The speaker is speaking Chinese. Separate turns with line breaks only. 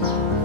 了。